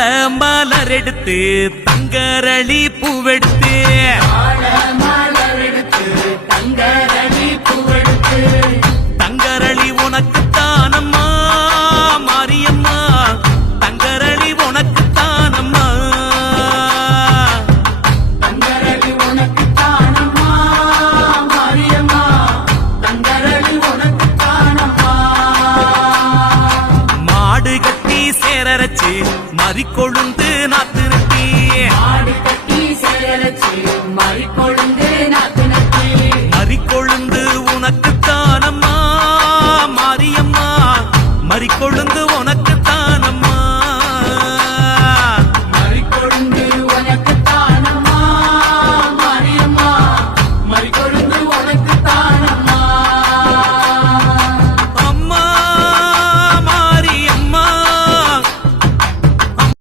மலர் எடுத்து தங்கரளி பூவெடுத்து தங்கரளி உனக்கு தானம்மா மாரியம்மா தங்கரளி உனக்கு தானம்மா தங்கரளி உனக்கு தானம்மா மாரியம்மா தங்கரளி உனக்கு தானம்மா மாடு கட்டி சேரரச்சு மறிக்கொழுந்து நாத்து நட்டி மாடு கட்டி சேரரச்சு மறிக்கொழுந்து நாத்து நட்டி மறிக்கொழுந்து உனக்கு தானம்மா மாரியம்மா மறிக்கொழுந்து